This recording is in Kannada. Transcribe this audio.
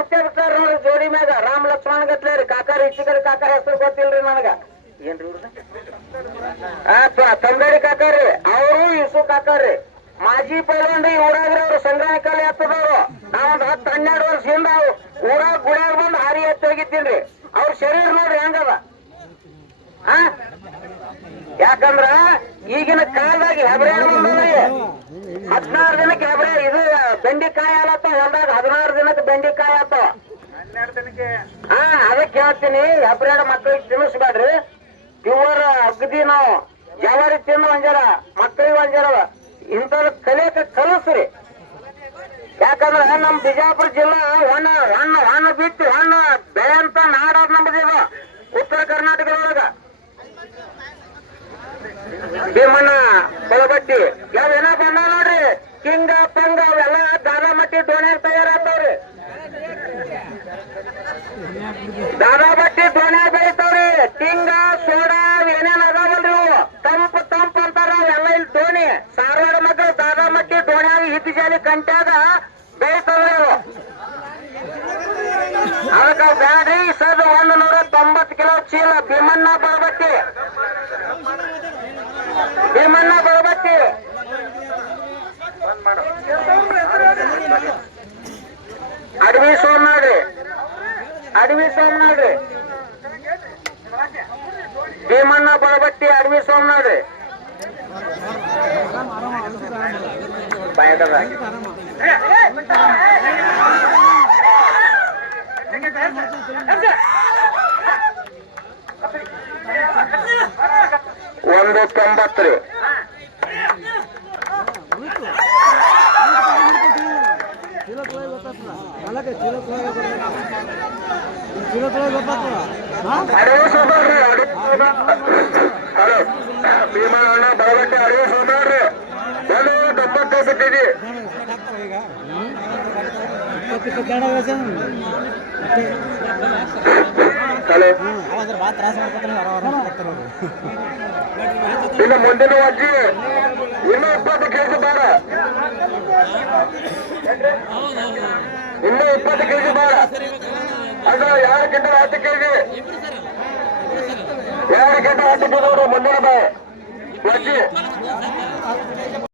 ಕೂತಿರ್ತಾರ ನೋಡಿ ಜೋಡಿ ಮ್ಯಾಗ ರಾಮ್ ಲಕ್ಷ್ಮಣ್ ಗತ್ಲೆ ರೀ ಕಾಕಾರ ಈಚಿ ಕಡೆ ಕಾಕಾರ ಹೆಸರು ಗೊತ್ತಿಲ್ರಿ ನನಗ ಏನ್ರಿ ತಂಗಡಿ ಕಾಕಾರಿ ಅವರು ಇಸು ಕಾಕಾರಿ ಮಾಜಿ ಪೈಲಂಡಿ ಊರಾಗ್ರಿ ಅವ್ರು ಸಂಗ್ರಹ ಕಾಲ ಎತ್ತದವ್ರು ನಾವೊಂದ್ 10-12 ವರ್ಷದಿಂದ ಊರಾಗ ಗುಡಿಯಾಗ ಬಂದು ಹಾರಿ ಎತ್ತಿ ಹೋಗಿದ್ದೀನ್ರಿ ಅವ್ರ ಶರೀರ ನೋಡ್ರಿ ಹೆಂಗದ ಯಾಕಂದ್ರ ಈಗಿನ ಕಾಲದಾಗ ಹೆಬ್ರೆ 16 ದಿನಕ್ಕೆ ಹೆಬ್ರೆ ಇದು ಬೆಂಡಿಕಾಯಿ ಆಲತ್ತ ಹೊಲ್ದಾಗ 16 ದಿನಕ್ಕೆ ಬೆಂಡಿಕಾಯಿ ಆತ 12 ದಿನಕ್ಕೆ ಅದಕ್ಕೆ ಹೇಳ್ತೀನಿ ಹೆಬ್ರೇಡ್ ಮಕ್ಕಳಿಗೆ ತಿನ್ನಿಸ್ಬೇಡ್ರಿ ಇವರ ಅಗದಿ ನಾವು ಜವಾರಿ ತಿನ್ನು ಒಂಜರ ಮಕ್ಕಳಿಗೆ ಒಂಜರ ಇಂಥವ್ರ ಕಲಿಯಕ ಕಲಿಸ್ರಿ ಯಾಕಂದ್ರ ನಮ್ ಬಿಜಾಪುರ ಜಿಲ್ಲಾ ಹಣ್ಣು ಬಿಟ್ಟು ಹಣ್ಣು ಬೆಳೆ ಅಂತ ನಾಡೋದ್ ನಮ್ದಿದ ಉತ್ತರ ಕರ್ನಾಟಕದೊಳಗ ಭೀಮಣ್ಣ ಬಳಬಟ್ಟಿ ಯಾವೇನ ಬಂದ ನೋಡ್ರಿ ಕಿಂಗ ಪಂಗ ಅವೆಲ್ಲ ದಾದಾಮಟ್ಟಿ ಡೋಣ್ಯಾಗ ತಯಾರಾಗ್ತಾವ್ರಿ ದಾದಾಬಟ್ಟಿ ಡೋಣ್ಯಾಗ ಬೆಳಿತಾವ್ರಿ ಕಿಂಗ ಸೋಡಾ ಏನೇನ್ ಅದಾವಲ್ರಿ ಇವು ತಂಪ್ ಅಂತಾರ ಅವೆಲ್ಲ ಇಲ್ಲಿ ಡೋಣಿ ಸಾರವಾಡ ಮಕ್ಕಳು ದಾದಾಮಟ್ಟಿ ಡೋಣ್ಯಾಗ ಹಿದ್ದು ಜಾಲಿ ಕಂಟ್ಯಾಗ ಬೆಳಿತಾವ್ರಿ ಅವು ಅದಕ್ಕ ಬ್ಯಾಡ್ರಿ ಸದ್ 190 ಕಿಲೋ ಚೀಲ ಭೀಮಣ್ಣ ಬಳಬಟ್ಟಿ ಅಡವಿ ಸೋಮನಾಡ್ರಿ ಭೀಮಣ್ಣ ಬಳಬಟ್ಟಿ ಅಡವಿ ಸೋಮನಾಡ್ರಿ ಒಂದು 90 ರೀ ಭೀಮಣ್ಣ ಬಳಬಟ್ಟಿ ಅಡವಿ ಸೋಮನಾಡ್ರಿ 190 ಬಿಟ್ಟಿದಿ ಇನ್ನು ಮುಂದಿನ ಅಜ್ಜಿ ಇನ್ನೂ 20 ಕೆಜಿ ಬೇಡ ಇನ್ನೂ 20 ಕೆಜಿ ಬೇಡ ಅದು 2 ಕ್ವಿಂಟಲ್ 10 ಕೆಜಿ 2 ಕ್ವಿಂಟಲ್ 10 ಕೆಜಿ ಮುಂದಿನ ಅಜ್ಜಿ